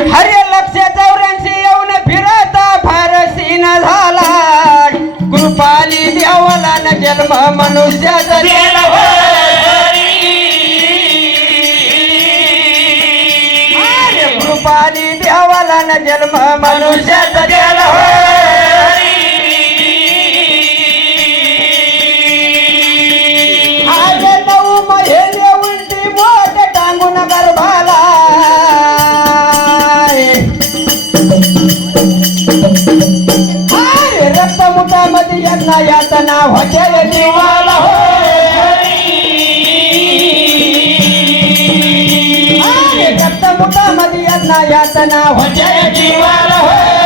हरे लक्ष चौऱ्याऐंशी येऊन झाला. कृपाली जन्म मनुष्य कृपाली जन्म मनुष्याचा ना होते जीवाला हो दत्त मुखामध्ये यांना यातना होते जीवाला हो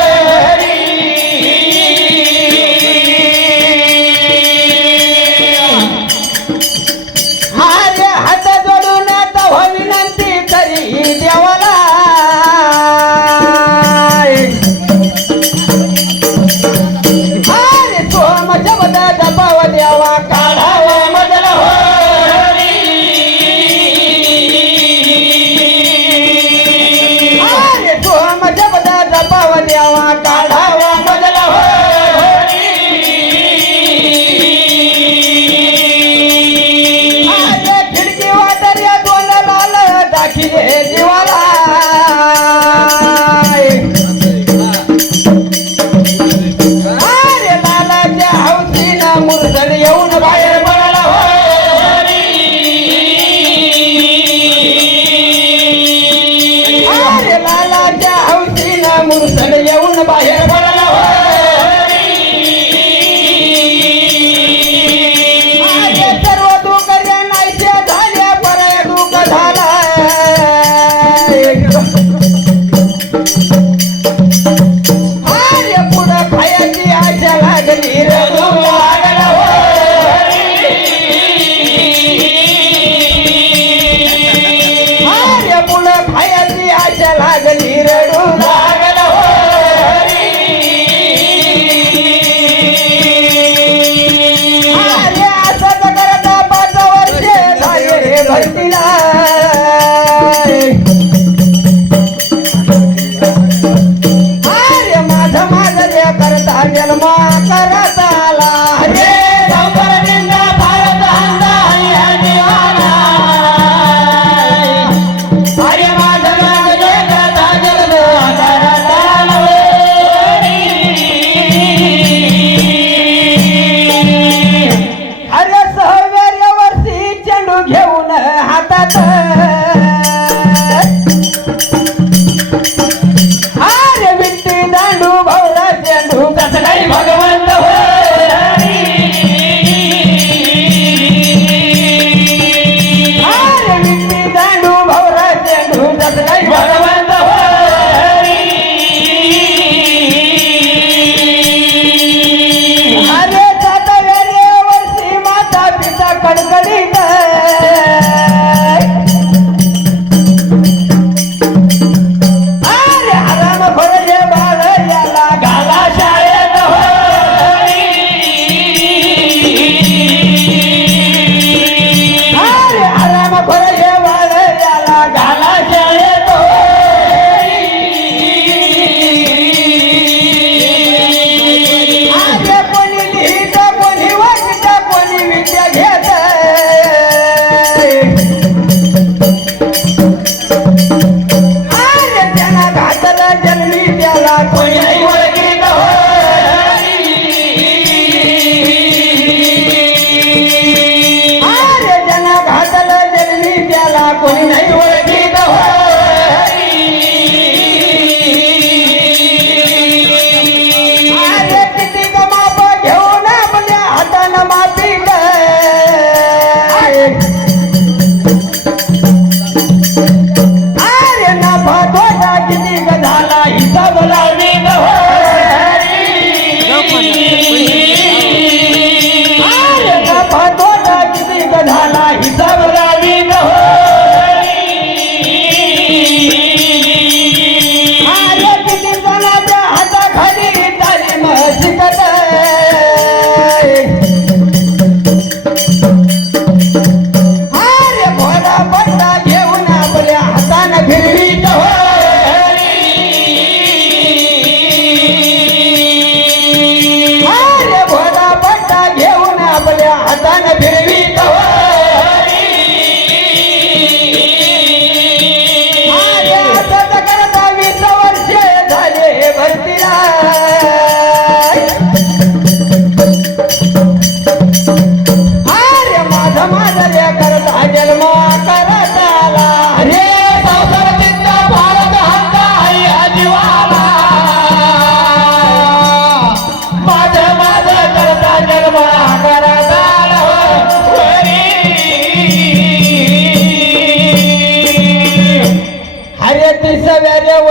Hallelujah.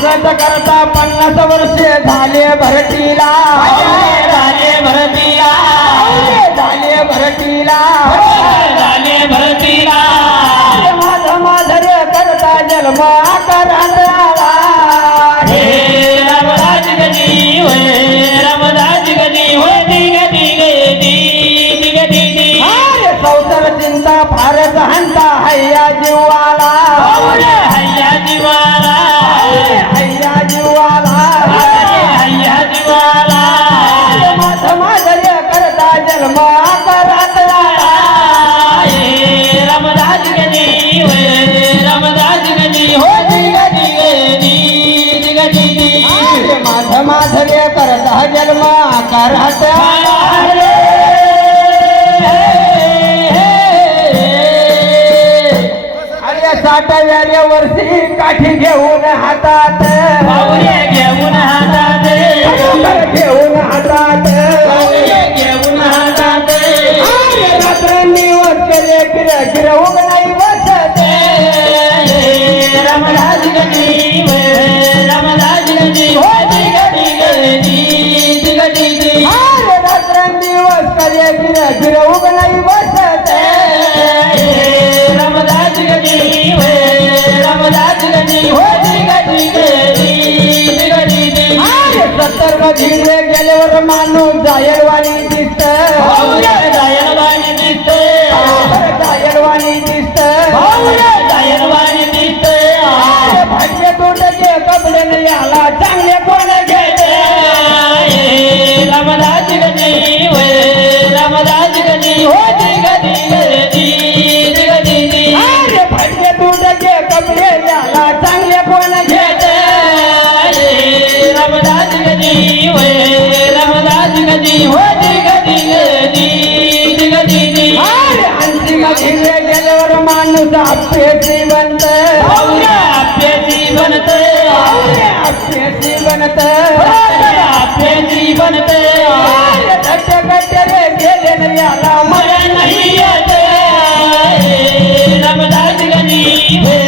असत करता पन्नास वर्षे झाले भरतीला. झाले भरतीला. झाले भरतीला. झाले भरतीला. काठी घेऊन हाता ಕೆಲವರು ಮಾನಸ ಅಪ್ಪೆ ಜೀವಂತ ಅಪ್ಪೆ ಜೀವಂತ ಅಪ್ಪೆ ಜೀವಂತ ಅಪ್ಪೆ ಜೀವಂತ ಕಟ್ಟ ಕಟ್ಟರೆ ಗೆಲೆನೆಯ ಮರ ನೈಯತೆ ನಮದಾಜಗನಿ ಹೇ